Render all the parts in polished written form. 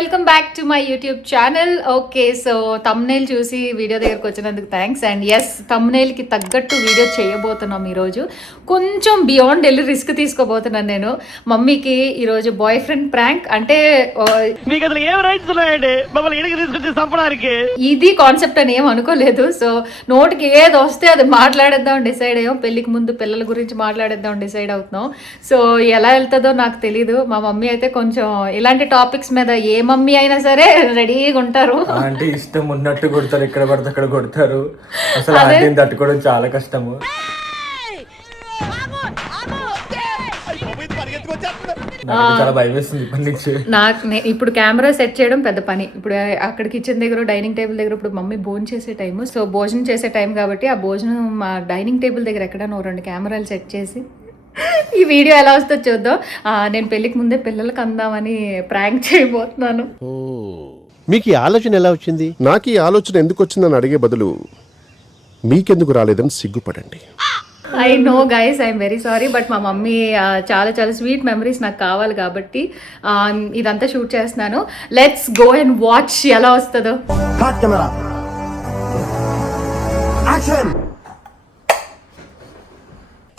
Welcome back to my YouTube channel. Okay, so thumbnail చూసి video దగ్గరకు వచ్చినందుకు thanks. And yes, తమ్నేల్కి తగ్గట్టు video చేయబోతున్నాం ఈరోజు. కొంచెం బియాండ్ వెళ్ళి రిస్క్ తీసుకోబోతున్నాను నేను. మమ్మీకి ఈరోజు బాయ్ ఫ్రెండ్ ప్రాంక్ అంటే ఇది కాన్సెప్ట్ అని ఏం అనుకోలేదు. సో నోటికి ఏది వస్తే అది మాట్లాడేద్దాం డిసైడ్ అయ్యాం. పెళ్లికి ముందు పిల్లల గురించి మాట్లాడేద్దాం డిసైడ్ అవుతున్నాం. సో ఎలా వెళ్తుందో నాకు తెలీదు. మా మమ్మీ అయితే కొంచెం ఇలాంటి టాపిక్స్ మీద ఏ మమ్మీ అయినా సరే రెడీగా ఉంటారు. అంటే ఇష్టం ఉన్నట్టు కొడతారు, ఎక్కడ పడితే అక్కడ కొడతారు. అసలు ఆంటీని తట్టుకోవడం చాలా కష్టము. చాలా భయం వేస్తుంది ఇప్పటి నుంచి. నాకు ఇప్పుడు కెమెరా సెట్ చేయడం పెద్ద పని. ఇప్పుడు అక్కడ కిచెన్ దగ్గర డైనింగ్ టేబుల్ దగ్గర ఇప్పుడు మమ్మీ భోజనం చేసే టైము. సో భోజనం చేసే టైం కాబట్టి ఆ భోజనం మా డైనింగ్ టేబుల్ దగ్గర ఎక్కడైనా 2 కెమెరాలు సెట్ చేసి ఈ వీడియో ఎలా వస్తుందో చూద్దాం. నేను పెళ్లికి ముందే పిల్లలకి అందామని ప్రాంక్ చేయబోతున్నాను. మీకు ఈ ఆలోచన ఎలా వచ్చింది? నాకు ఈ ఆలోచన ఎందుకు వచ్చిందని అడిగే బదులు మీకెందుకు రాలేదని సిగ్గుపడండి. I know guys, I'm very sorry. But మా మమ్మీ చాలా చాలా స్వీట్ మెమరీస్ నాకు కావాలి కాబట్టి ఇదంతా షూట్ చేస్తున్నాను. లెట్స్ గో అండ్ వాచ్ ఎలా వస్తుందో.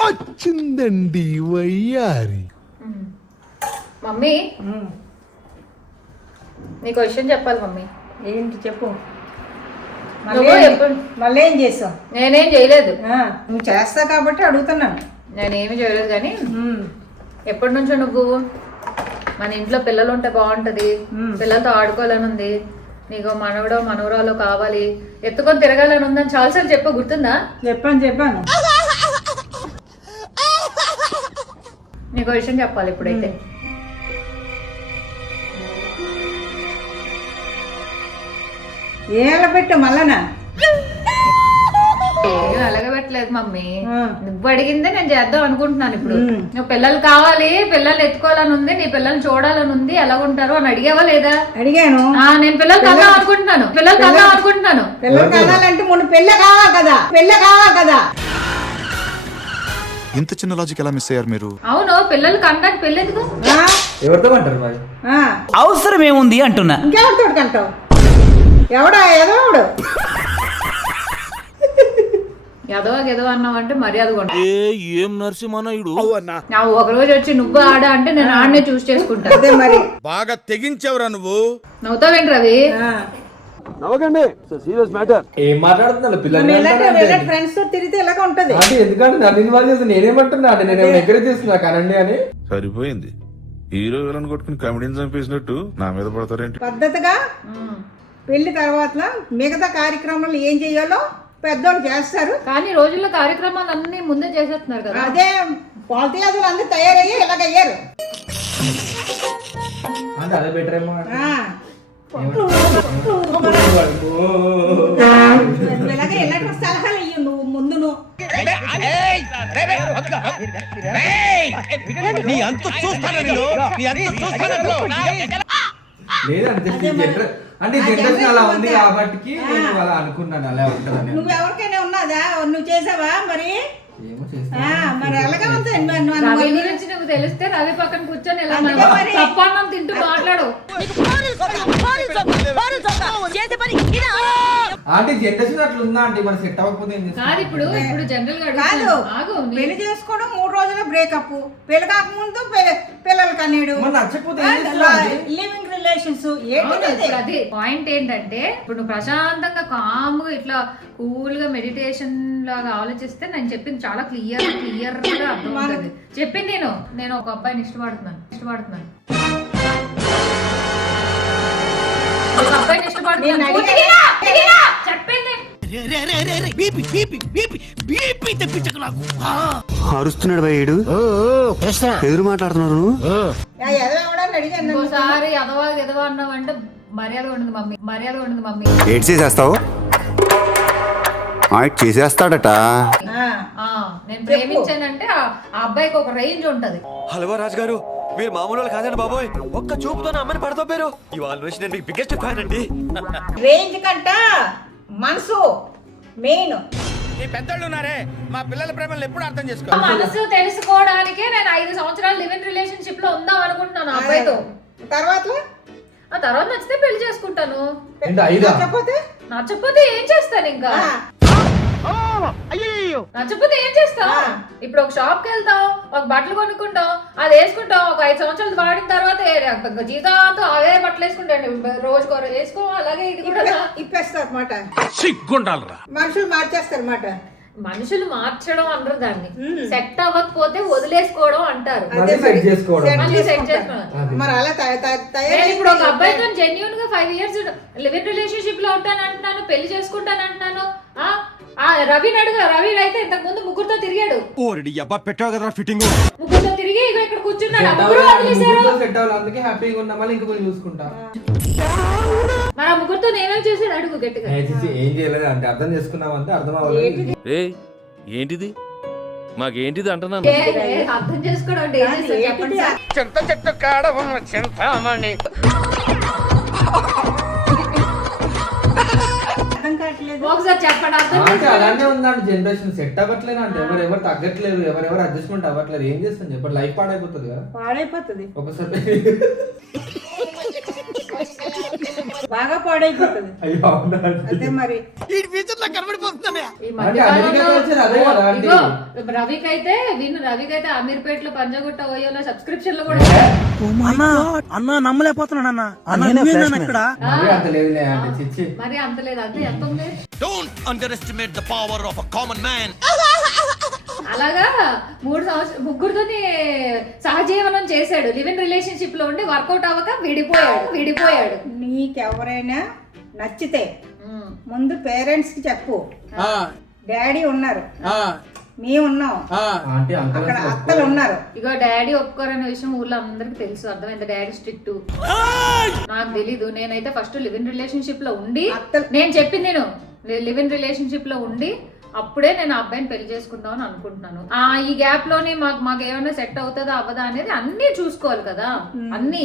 వచ్చిందండి వయ్యారి. మమ్మీ, నీకు విషయం చెప్పాలి మమ్మీ. ఏంటి చెప్పు. మళ్ళీ ఏం చేసావు? నేనేం చేయలేదు. నువ్వు చేస్తావు కాబట్టి అడుగుతున్నాను. నేనేమి చేయలేదు కానీ ఎప్పటి నుంచో నువ్వు మన ఇంట్లో పిల్లలు ఉంటే బాగుంటది, పిల్లలతో ఆడుకోవాలని ఉంది, నీకు మనవడో మనవరాలో కావాలి, ఎత్తుకొని తిరగాలని ఉందని చాలాసార్లు చెప్పు, గుర్తుందా? చెప్పాను. నీకు విషయం చెప్పాలి ఇప్పుడైతే. ఏలా పెట్టు మళ్ళనా? అలాగే పెట్టలేదు మమ్మీ, నువ్వు అడిగిందే నేను చేద్దాం అనుకుంటున్నాను. ఇప్పుడు నువ్వు పిల్లలు కావాలి, పిల్లలు ఎత్తుకోవాలని ఉంది, నీ పిల్లల్ని చూడాలని ఉంది, ఎలా ఉంటారు అని అడిగావా లేదా? అడిగాను. నేను పిల్లలు కదాం అనుకుంటున్నాను. పిల్లలు కావాలంటే మొన్న పెళ్ళ కావాలి కదా. ఇంత చిన్న లాజిక్ ఎలా మిస్ అయ్యారు మీరు? అవును, పిల్లలు కనడానికి పెళ్ళెందుకు? ఎవరితో అంటారు మరి? అవసరం ఏముంది అంటున్నా. ఇంకెవరితో కంటావు? ఎవడా ఎదవాడు? ఎదవ అన్నావంటే మర్యాద కొంటా. ఏం నరసింహనాయుడు, ఒక రోజు వచ్చి నువ్వు ఆడ అంటే నేను ఆడనే చూస్ చేసుకుంటా. అదే మరి బాగా తెగించావురా నువ్వు. నవ్వుతావేంటి రవి? ఏం మాట్లాడుతున్నా? పిల్లలు ఫ్రెండ్స్ తో తిరిగితే ఎలాగ ఉంటది? ఎందుకంటే నన్ను ఇన్వాల్వ్ చేసి నేనేమంటున్నా అంటే నేను ఎంకరేజ్ చేస్తున్నా కానండి అని. సరిపోయింది, హీరో విలన్ కొట్టుకుని కమెడీని చంపేసినట్టు నా మీద పడతారేంటి? పద్ధతిగా పెళ్లి తర్వాత మిగతా కార్యక్రమాలు ఏం చెయ్యాలో పెద్దోళ్ళు చేస్తారు. కానీ రోజుల్లో కార్యక్రమాలు అన్ని ముందే చేసేస్తున్నారు కదా. అదే పాలిటికల్ అందరూ తయారయ్యి ఇలాగయ్యారు. అంటే అదే బెటర్ ఏమో. ఇలాంటి సలహాలు ఇయ్యి నువ్వు ముందును. అంటే జనరేషన్ అలా ఉంది కాబట్టి అలా అనుకున్నాను, అలా ఉంటుందని. నువ్వు ఎవరికైనా ఉన్నదా? నువ్వు చేసావా? మరి మరి ఎలాగా ఉంటుంది? రవి గురించి నువ్వు తెలిస్తే రవి పక్కన కూర్చొని తప్పన్నం తింటూ మాట్లాడు. అంటే జనరేషన్ అట్లా ఉందా అంటే మరి సెట్ అవ్వకపోతే ఏం చేస్తారు? కాదు, ఇప్పుడు జనరల్ గా కాదు, పెళ్లి చేసుకోవడం 3 రోజుల బ్రేకప్, పెళ్లి కాకముందు పిల్లలు కనేడు, లివింగ్ రిలేషన్స్. అది పాయింట్ ఏంటంటే ఇప్పుడు నువ్వు ప్రశాంతంగా కామ్గా ఇట్లా కూల్ గా మెడిటేషన్ లాగా ఆలోచిస్తే నేను చెప్పింది చాలా క్లియర్ గా అర్థమవుతుంది. చెప్పింది నేను ఒక అబ్బాయిని ఇష్టపడుతున్నాను. ఒక అబ్బాయిని ఇష్టపడుతున్నాను చెప్పింది. అరుస్తున్నాడు భయ్యుడు, ఎదురు మాట్లాడుతున్నారు. ఇంకోసారి ఎదవా అన్నావంటే మర్యాద ఉండదు మమ్మీ. ఏడ్ చేసేస్తావు? చేసేస్తాడట. నేను ప్రేమించానంటే ఆ అబ్బాయికి ఒక రేంజ్ ఉంటది. హలో రాజుగారు, మీరు మామూలు కాదండి బాబోయ్. ఒక్క చూపుతో అమ్మని పడతారు. ఇవాళ నుంచి నేను మీకు బిగ్గెస్ట్ ఫ్యాన్ అండి. రేంజ్ కంట మనసు మెయిన్. ఈ పెద్దోళ్ళు ఉన్నారే, మా పిల్లల ప్రేమలు ఎప్పుడు అర్థం చేసుకో. మనసు తెలుసుకోవడానికే నేను 5 సంవత్సరాలు లివ్ ఇన్ రిలేషన్షిప్ లో ఉందాం అనుకుంటున్నాను అబ్బాయితో. తర్వాత తర్వాత నచ్చితే పెళ్లి చేసుకుంటాను. ఏంటి 5? కాకపోతే నచ్చకపోతే ఏం చేస్తాను ఇంకా? నచ్చకపోతే ఏం చేస్తాం? ఇప్పుడు ఒక షాప్ కి వెళ్తాం, ఒక బట్టలు కొనుక్కుంటాం, అది వేసుకుంటాం, ఒక 5 సంవత్సరాలు వాడిన తర్వాత జీతాంతో అవే బట్టలు వేసుకుంటాండి, రోజుకో వేసుకో. అలాగే ఇది కూడా ఇప్పేస్తారు అన్నమాట, మనుషులు మార్చేస్తారు అన్నమాట. మనుషులు మార్చడం అనరు దాన్ని, సెట్ అవ్వకపోతే వదిలేసుకోవడం అంటారు. అదే మరి మళ్ళీ సెట్ చేసుకోవడం. మరి అలా నేను ఇప్పుడు ఒక అబ్బాయితో జెన్యూన్ గా 5 years లివ్ ఇన్ రిలేషన్షిప్ లో ఉంటాను అంటున్నాను, పెళ్లి చేసుకుంటాను అంటున్నాను. రవిని అడుగు, రవి అయితే ఇంతకు ముందు ముగ్గురుతో తిరిగాడు. పెట్టావు కదా ఫిట్టింగ్. ముగ్గురుతో తిరిగి ఇగో ఇక్కడ కూర్చున్నాడు. ముగ్గురు వదిలేశారు. సెట్ అవ్వాలి, అందుకే హ్యాపీగా ఉన్నా. మళ్ళీ ఇంక పోయి చూసుకుంటా. మరి ఆ ముగ్గురుతో నేనేం చేసాడు అడుగు గట్టిగా. ఏం చేయలేదు అంటే అర్థం చేసుకున్నాం అంటే అర్థం అవ్వాలి. ఏంటిది మాకేంటిది అంటున్నాను. అర్థం చేసుకోవడం అంటే ఏం చేస్తారు చెప్పండి సార్. చింత చెట్టు కాడ ఉన్న చింతామణి. అర్థం కావట్లేదు. ఒకసారి చెప్పండి అర్థం అంటే అలానే ఉందండి జనరేషన్. సెట్ అవ్వట్లేదు అంటే ఎవరెవరు తగ్గట్లేదు, ఎవరెవరు అడ్జస్ట్మెంట్ అవ్వట్లేదు. ఏం చేస్తాను చెప్పండి, లైఫ్ పాడైపోతుంది కదా. పాడైపోతుంది, ఒకసారి బాగా పాడైపోతుంది. అయ్యో అవునా? అదే మరి ఈ అమెరికా వచ్చేది అదే కదా ఆంటీ. రవికైతే రవికైతే అమీర్పేట్ లో పంజగుట్ట ఓయోలో సబ్స్క్రిప్షన్ లో కూడా అన్నా నమ్మలేకపోతున్నాను అన్న. మరి అంత లేదులే అంటే చిచ్చి. మరి అంత లేదు. అంతే ఎంత ఉంది. Don't under estimate the power of a common man. అలాగా 3 సంవత్సరాలు ముగ్గురుతో సహజీవనం చేశాడు. లివ్ ఇన్ రిలేషన్షిప్ లో ఉండి వర్కౌట్ అవ్వక విడిపోయాడు. నీకెవరైనా నచ్చితే ముందు పేరెంట్స్ కి చెప్పు. డాడీ ఉన్నారు, మేము ఉన్నాం, ఆంటీ అక్కడ అత్తలు ఉన్నారు. ఇగో డాడీ ఒప్పుకోరనే విషయం ఊర్లో అందరికి తెలుసు. అర్థమైంది, డాడీ స్ట్రిక్ట్. నాకు తెలీదు. నేనైతే ఫస్ట్ లివ్ ఇన్ రిలేషన్షిప్ లో ఉండి, నేను చెప్పింది నేను లివ్ ఇన్ రిలేషన్షిప్ లో ఉండి అప్పుడే నేను అబ్బాయిని పెళ్లి చేసుకుందాం అని అనుకుంటున్నాను. ఈ గ్యాప్ లోనే మాకు ఏమైనా సెట్ అవుతుందా అవ్వదా అనేది అన్ని చూసుకోవాలి కదా. అన్ని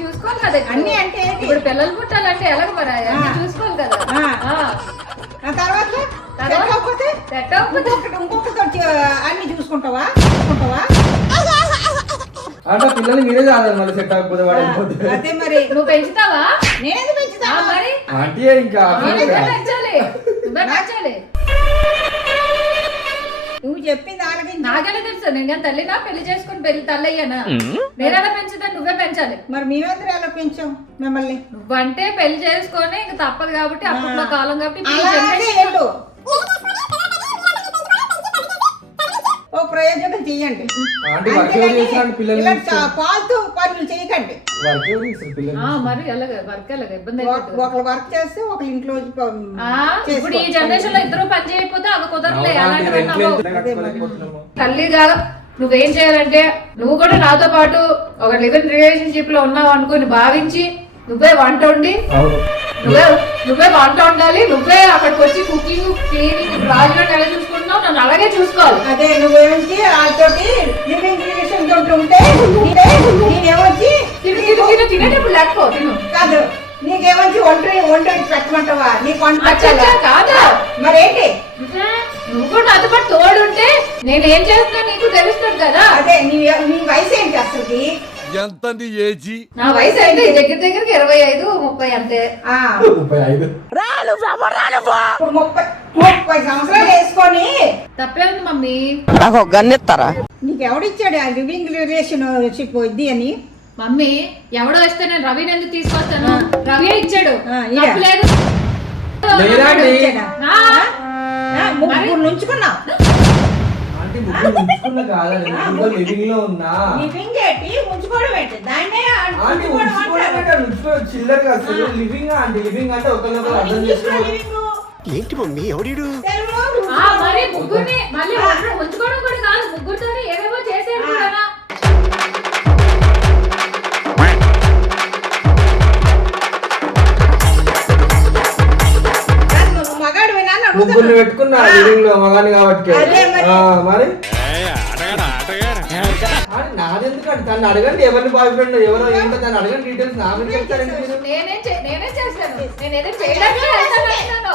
చూసుకోవాలి కదా. అన్ని అంటే ఇప్పుడు పిల్లలు పుట్టాలంటే ఎలాగ మరి అన్ని చూసుకోవాలి కదా. తర్వాత సెట్ అవ్వకపోతే ఇంకొకటి అన్ని చూసుకుంటావా? అంటే పిల్లలు మీరే కాదు మళ్ళీ సెట్ అవ్వకపోతే వాడు వెళ్ళిపోతే. అదే మరి నువ్వు పెంచుతావా? నేనేది పెంచుతా మరి ఆంటీ ఇంకా పెంచాలి. నువ్వు చెప్పింది ఆలకించి. నాకెలా తెలుసు? నేను తల్లినా పెళ్లి చేసుకుని పెళ్లి తల్లయ్యానా? నేనెలా పెంచుతాను? నువ్వే పెంచాలి. మరి మేమందరూ ఎలా పెంచాం మిమ్మల్ని? నువ్వంటే పెళ్లి చేసుకొని ఇంక తప్పదు కాబట్టి అప్పట్లో కాలం కాబట్టి ఓ ప్రయోజనం చెయ్యండి. పాల్తూ పనులు చేయకండి. మరి అలాగే వర్క్ అలాగే ఇబ్బంది. ఒకళ్ళు వర్క్ చేస్తే ఒకళ్ళు ఇంట్లో ఇప్పుడు ఈ జనరేషన్ లో ఇద్దరు పని చేయకపోతే అవి కుదరలే. తల్లిగా నువ్వేం చేయాలంటే నువ్వు కూడా నాతో పాటు ఒక లివ్ ఇన్ రిలేషన్షిప్ లో ఉన్నావు అనుకుని భావించి నువ్వే వంట వండి, నువ్వే వంట వండాలి. నువ్వే అక్కడికి వచ్చి కుకింగ్, క్లీనింగ్, రాజులో ఎలా చూసుకుంటున్నావు నన్ను అలాగే చూసుకోవాలి. అదే నువ్వేమించి వాళ్ళతోటి లివింగ్ రిలేషన్ తోటి ఉంటే నేనేమొచ్చి తినేటప్పుడు లేకపో తిను కాదు, నీకేమొచ్చి వంట పెట్టమంటావా? నీకు వంట కాదు మరేంటి? నువ్వు కూడా నాతో పాటు తోడుంటే నేనేం చేస్తున్నా నీకు తెలుస్తుంది కదా. అదే నీ వయసు ఏంటి అసలుకి? ఎంత ఏజీ? నా వయసు అయితే దగ్గరికి 25-30 అంతే. 35 ఇప్పుడు 30 సంవత్సరాలు వేసుకొని తప్పే ఉంది మమ్మీ. నాకు ఒక గన్నెత్తారా? నీకు ఎవడిచ్చాడు ఆ లివింగ్ రిలేషన్షిప్ ఇది అని? మమ్మీ ఎవడో వస్తే నేను రవిని ఎందుకు తీసుకొస్తాను? రవి ఇచ్చాడు, లేదు ముగ్గురు నుంచుకున్నా. లివింగ్ లో ఉన్నా లివింగ్ ఏంటి ఉంచుకోవడం ఏంటి? దాన్నే చిల్లర్ అసలు లివింగ్ అంటే లివింగ్ అంటే ఒకరినొకరు అర్థం చేసుకోవాలి. ఏంటి మమ్మీ ఎవడీడు? మరి ముగ్గురిని మళ్ళీ ఉంచుకోవడం కూడా కాదు, ముగ్గురితో ఏవేవో చేసేది కూడా. మగాడు ముగ్గురిని పెట్టుకున్నా లివింగ్ లో మగాని కాబట్టి. మరి నాదెందుకంటే తను అడగండి ఎవరిని బాయ్ ఫ్రెండ్ ఎవరో ఏంటో తను అడగండి డీటెయిల్స్. నా మీద చెప్తారండి మీరు. నేనే చేస్తాను. నేను ఏదో చేయడానికి వెళ్తాను.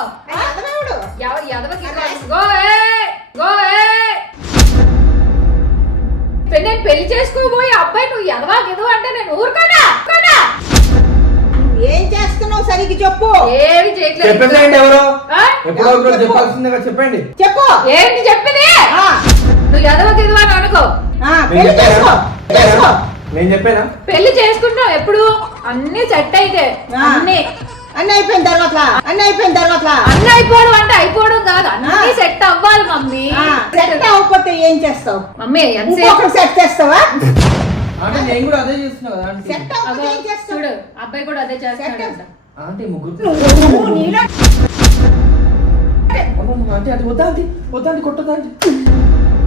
నేను పెళ్లి చేసుకోబోయే అబ్బాయి నువ్వు ఎదవా ఎదవా అంటే నేను ఊరుకోనా? ఏం చేస్తున్నావు సరిగ్గా చెప్పు. ఏమి చేయట్లేదు. చెప్పేసేయండి ఎవరో ఆ? ఎప్పుడో ఒకరోజు చెప్పాల్సిందిగా చెప్పండి. చెప్పు. ఏంటి చెప్పింది? ఆ, నువ్వు ఎదవా ఎదవా అని అనుకో. ఆ, నేను పెళ్లి చేసుకో. చెప్పానా? చేసుకో. నేను చెప్పానా? పెళ్లి చేసుకుంటాం ఎప్పుడు అన్ని సెట్ అయితే ఆ. అన్ని అన్నీ అయిపోయిన తర్వాత అన్నీ అయిపోవడం అంటే అయిపోవడం కాదు, అన్ని సెట్ అవ్వాలి మమ్మీ. సెట్ అవ్వకపోతే ఏం చేస్తావు? మమ్మీ ఎంతసేపు ఇంకొకరు సెట్ చేస్తావా? అంటే నేను కూడా అదే చేస్తున్నా కదా ఆంటీ. సెట్ అవ్వకపోతే ఏం చేస్తావు? చూడు అబ్బాయి కూడా అదే చేస్తాడు. ఆంటీ ముగ్గురు నువ్వు నీలో అంటే అది వద్దాంటి వద్దాంటి కొట్టదా ఆంటీ.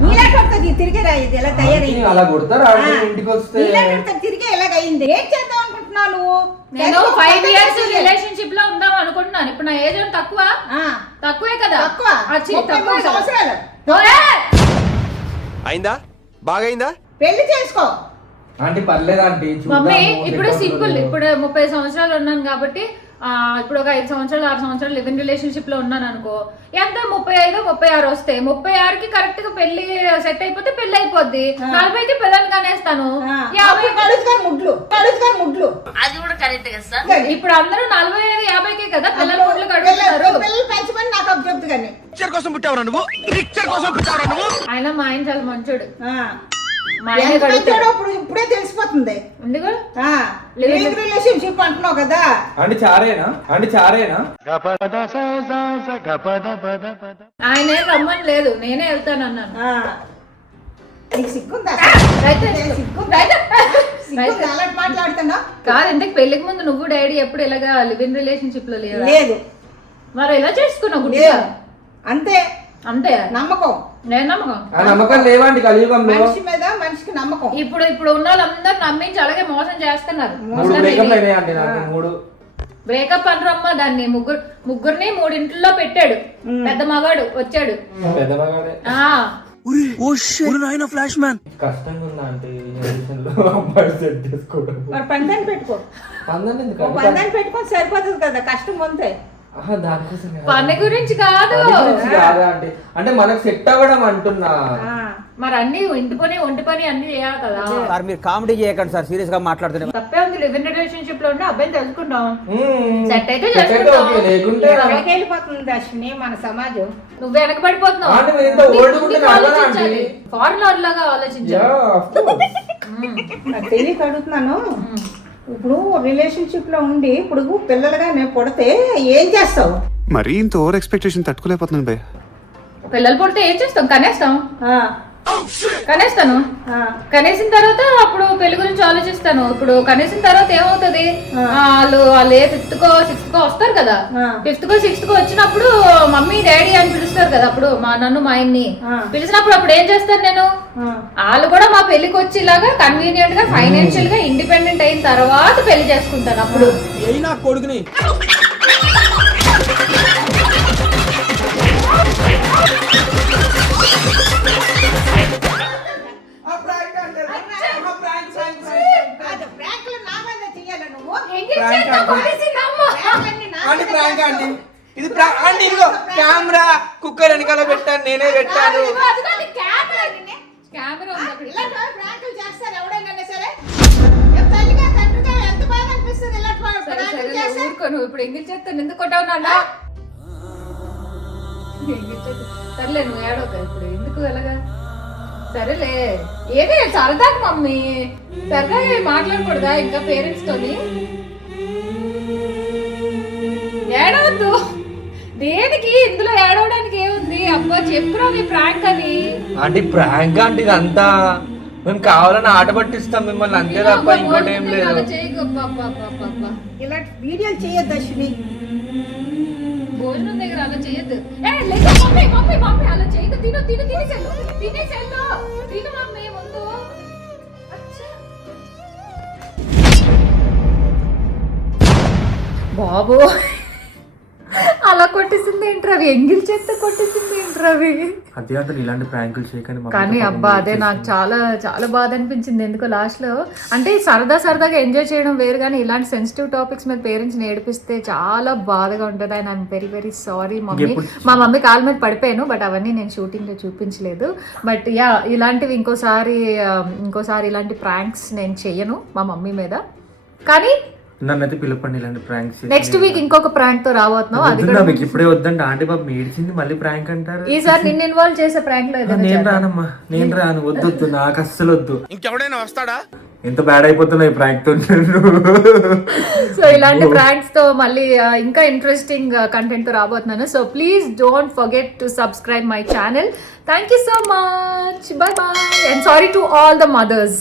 నీలాంటి తిరిగి రా, ఇది ఎలా తయారైంది? అలా కొడతారా ఆంటీ ఇంటికి వస్తే? నీలాంటి తిరిగి ఎలాగైంది? ఏం చేద్దాం అనుకుంటున్నావు నువ్వు? నేను 5 years రిలేషన్షిప్ లో ఉందాం అనుకుంటున్నాను. ఇప్పుడు నా ఏజ్ తక్కువ ఆ, తక్కువే కదా. తక్కువ. అచ్చి, 33 తక్కువే కదా. సంవత్సరాలు. ఓరే! అయిందా బాగైందా పెళ్లి చేసుకో. ఆంటీ పర్లేదు ఆంటీ మమ్మీ చూద్దాము, ఇప్పుడు సెట్ సింపుల్, అవుతుందో ఇప్పుడు 30 సంవత్సరాలు ఉన్నాను కాబట్టి ఇప్పుడు ఒక 5 సంవత్సరాలు 6 సంవత్సరాలు లివ్ ఇన్ రిలేషన్షిప్ లో ఉన్నాను అనుకో, ఎంత 35 36 వస్తాయి. 36కి కరెక్ట్ గా పెళ్లి సెట్ అయిపోతే పెళ్లి అయిపోద్ది. 40కి పిల్లల్ని కనేస్తాను. 50 కడుగుతారు ముడ్లు. ఇప్పుడు అందరూ 45 50కే కదా పిల్లల ముడ్లు కడుగుతారు. పిల్లలు పెంచమని నాకు ఒక చెప్తు కానీ. కోసం పుట్టావురా నువ్వు రిచ్చర్ కోసం పుట్టావురా నువ్వు ఆయన మా ఆయన చాలా మంచోడు. ఆ, మా ఆయన ఎంత కడుగుతాడు. పెంచాడో ఇప్పుడే తెలిసిపోతుంది. ఎందుకు లివింగ్ రిలేషన్షిప్ అంటున్నావు కదా. ఆంటీ చారేనా? ఆంటీ చారేనా? ఆయన రమ్మని లేదు, నేనే వెళ్తాను అన్నాను. ఆ, నీకు సిగ్గుందా? అయితే సిగ్గుందా? అలాంటి మాట్లాడుతున్నా? కాదు, ఇంతకు పెళ్లికి ముందు నువ్వు డాడీ ఎప్పుడు ఇలాగా లివ్ ఇన్ రిలేషన్షిప్ లో లేవా? లేదు. మరి ఎలా చేసుకున్నావు గుడ్డిగా? లేదు. అంతే అంతే నమ్మకం. నేను నమ్మకం. ఆ నమ్మకం లేవండి కలియుగంలో. మనిషి మీద మనిషికి నమ్మకం. ఇప్పుడు ఉన్న వాళ్ళందరూ నమ్మించి అలాగే మోసం చేస్తున్నారు. 3 బ్రేకప్లు అయినాయి ఆంటీ నాకు 3. బ్రేకప్ అనరమ్మా దాన్ని. ముగ్గురిని 3 ఇంట్లో పెట్టాడు. పెద్ద మగాడు వచ్చాడు. పెద్ద మగాడే. ఫ్లాష్ మ్యాన్ కష్టంగా ఉందా ఆంటీ ఈ జనరేషన్లో అబ్బాయి సెట్ చేసుకోవడం? మరి పందాన్ని పెట్టుకో. పందాన్ని ఎందుకు? పందాన్ని పెట్టుకొని సరిపోతుంది కదా, కష్టం పొందే. దానికోసం పని గురించి కాదు. కాదా ఆంటీ, అంటే మనకు సెట్ అవ్వడం అంటున్నా. మరి అన్ని ఇంటి పని ఒంటి పని అన్ని చేయాలి కదా. సార్ మీరు కామెడీ చేయకండి సార్, సీరియస్ గా మాట్లాడుతున్నారు. తప్పే ఉంది. లివ్ ఇన్ రిలేషన్షిప్ లో ఉంటే అబ్బాయిని తెలుసుకుంటాం. సెట్ అయితే సెట్ అయితే చేసుకుంటాం. ఓకే, లేకుంటే వెళ్ళిపోతుంది అశ్విని మన సమాజం. నువ్వు వెనకబడిపోతున్నావు. ఆంటీ మీరు ఇంత ఓల్డ్ ఉంటే అవ్వదా ఆంటీ? ఫారినర్ లాగా ఆలోచించాలి. Yeah, of course. నాకు తెలియక అడుగుతున్నాను. ఇప్పుడు రిలేషన్షిప్ లో ఉండి ఇప్పుడు పిల్లలుగా నేను పుడితే ఏం చేస్తావు? మరీ ఇంత ఓవర్ ఎక్స్పెక్టేషన్ తట్టుకోలేకపోతున్నాను భయ్య. పిల్లలు పుడితే ఏం చేస్తాం? కనేస్తాం. ఆ, కనేస్తాను. ఆ, కనేసిన తర్వాత అప్పుడు పెళ్లి గురించి ఆలోచిస్తాను. ఇప్పుడు కనేసిన తర్వాత ఏమవుతుంది? వాళ్ళు ఏ 5th కో 6th కో వస్తారు కదా. 5th కో 6th కో వచ్చినప్పుడు మమ్మీ డాడీ అని పిలుస్తారు కదా. అప్పుడు నన్ను మా ఆయన్ని పిలిచినప్పుడు అప్పుడు ఏం చేస్తాను నేను? వాళ్ళు కూడా మా పెళ్లికి వచ్చి ఇలాగా కన్వీనియంట్ గా ఫైనాన్షియల్ గా ఇండిపెండెంట్ అయిన తర్వాత పెళ్లి చేసుకుంటాను. అప్పుడు నా కొడుకుని అది ప్రాంకులు నా మీద చెయ్యాలా నువ్వు? ఎంగేజ్ కొట్టేసింది అమ్మ. ప్రాంకులన్నీ నా ఆంటీ మీద ప్రాంక్ చేస్తావు. ఆంటీ. ఇది ఆంటీ ఇదిగో కెమెరా కుక్కర్ వెనకాల పెట్టాను, నేనే పెట్టాను. కెమెరా ఉంది అక్కడ. ఇలాంటి వాళ్ళు ప్రాంకులు చేస్తారు ఎవడైనా సరే. ఏ తల్లిగా తండ్రిగా ఎంత బాధ అనిపిస్తుంది ఇలాంటి వాళ్ళు సరే ప్రాంకులు సరే చేస్తే. ఊరుకో. నువ్వు ఇప్పుడు ఎంగిల్ చేస్తాను ఎందుకు కొట్టావు నాన్న? సర్లే నువ్వు ఏడవక ఇప్పుడు ఎందుకు ఎలాగా. సరేలే ఏది సరదాకు మమ్మీ, సరదాగా మాట్లాడకూడదా ఇంకా పేరెంట్స్ తోని? ఏడవద్దు. దేనికి ఇందులో ఏడవడానికి ఏముంది? అబ్బా చెప్పురా మీ ప్రాంక్ అని. ఆంటీ ప్రాంక్ ఆంటీ ఇదంతా మేము కావాలని ఆట పట్టిస్తాం మిమ్మల్ని, అంతే తప్ప ఇంకోటి ఏం లేదు. అలా చేయకు. అబ్బా. ఇలాంటి వీడియోలు చేయొద్దు అశ్విని. భోజనం దగ్గర అలా చేయొద్దు. లేదు మమ్మీ అలా చేయకు. తినేసేళ్ళు తిను మమ్మీ ముందు. బాబు అలా కొట్టేసింది ఏంటి రవి, ఎంగిల్ చేత్తో కొట్టేసింది ఏంటి రవి. అదే అంతా ఇలాంటి ప్రాంకులు చేయకండి. కానీ అబ్బా అదే నాకు చాలా చాలా బాధ అనిపించింది. ఎందుకో లాస్ట్ లో అంటే సరదాగా ఎంజాయ్ చేయడం వేరు, కానీ ఇలాంటి సెన్సిటివ్ టాపిక్స్ మీద పేరెంట్స్ నేర్పిస్తే చాలా బాధగా ఉంటుంది. And I'm very very sorry mummy. మా మమ్మీ కాళ్ళ మీద పడిపోయాను, బట్ అవన్నీ నేను షూటింగ్ లో చూపించలేదు. బట్ యా, ఇలాంటివి ఇంకోసారి ఇలాంటి ప్రాంక్స్ నేను చెయ్యను మా మమ్మీ మీద. కానీ నన్నైతే పిలపండి ఇలాంటి ప్రాంక్స్. నెక్స్ట్ వీక్ ఇంకొక ప్రాంక్ తో రాబోతున్నావు. అది కూడా మీకు ఇప్పుడే వద్దంటే ఆంటీ బాబు ఏడ్చింది, మళ్ళీ ప్రాంక్ అంటారు. ఈసారి నిన్ను ఇన్వాల్వ్ చేసే ప్రాంక్ లో నేను రానమ్మా, నేను రాను, వద్దు, నాకు అస్సలు వద్దు. ఇంకెవడైనా వస్తాడా? ఎంత బ్యాడ్ అయిపోతున్నాయి ప్రాంక్ తో. సో ఇలాంటి ప్రాంక్స్ తో మళ్ళీ ఇంకా ఇంట్రెస్టింగ్ కంటెంట్ తో రాబోతున్నాను. So please don't forget to subscribe my channel. Thank you so much. Bye bye and sorry to all the mothers.